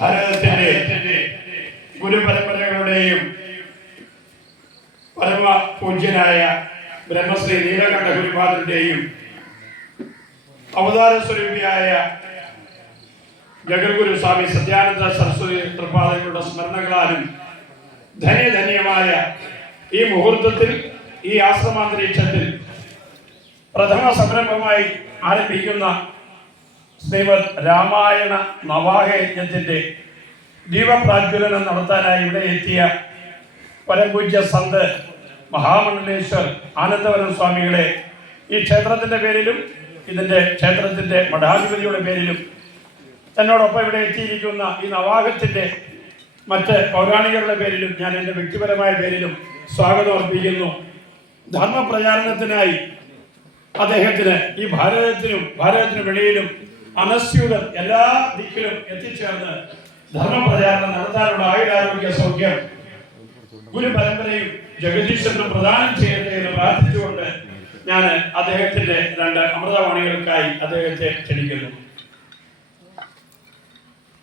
ഭാരതത്തിന്റെ ഗുരുപരമ്പരകളുടെയും പരമ പൂജ്യനായ ബ്രഹ്മശ്രീ നീലകണ്ഠ ഗുരുപാദന്റെയും അവതാര സ്വരൂപിയായ ജഗദ്ഗുരു സ്വാമി സത്യാനന്ദ സരസ്വതി തൃപാദങ്ങളുടെ സ്മരണകളാലും ധന്യധന്യമായ ഈ മുഹൂർത്തത്തിൽ ഈ ആശ്രമാന്തരീക്ഷത്തിൽ പ്രഥമ സംരംഭമായി ആരംഭിക്കുന്ന ശ്രീമദ് രാമായണ നവാഹയജ്ഞത്തിന്റെ ദീപപ്രാജ്വലനം നടത്താനായി ഇവിടെ എത്തിയ പരംപൂജ്യ സന്ത് മഹാമണ്ഡലേശ്വർ ആനന്ദവനം സ്വാമികളെ ഈ ക്ഷേത്രത്തിന്റെ പേരിലും ഇതിന്റെ ക്ഷേത്രത്തിന്റെ മഠാധിപതിയുടെ പേരിലും എന്നോടൊപ്പം ഇവിടെ എത്തിയിരിക്കുന്ന ഈ നവാഹത്തിന്റെ മറ്റ് പൗരാണികരുടെ പേരിലും ഞാൻ എന്റെ വ്യക്തിപരമായ പേരിലും സ്വാഗതം അർപ്പിക്കുന്നു. ധർമ്മപ്രചാരണത്തിനായി അദ്ദേഹത്തിന് ഈ ഭാരതത്തിനും ഭാരതത്തിന് വെളിയിലും അനസ്യൂതം എല്ലാ ദിക്കിലും എത്തിച്ചേർന്ന് ധർമ്മപ്രചാരണം നടത്താനുള്ള ആയുരാരോഗ്യ സൗഖ്യം ഗുരു പരമ്പരയും ജഗദീശ്വരനും പ്രദാനം ചെയ്യട്ടെ എന്ന് പ്രാർത്ഥിച്ചുകൊണ്ട് ഞാൻ അദ്ദേഹത്തിന്റെ രണ്ട് അമൃതവാണികൾക്കായി അദ്ദേഹത്തെ ക്ഷണിക്കുന്നു.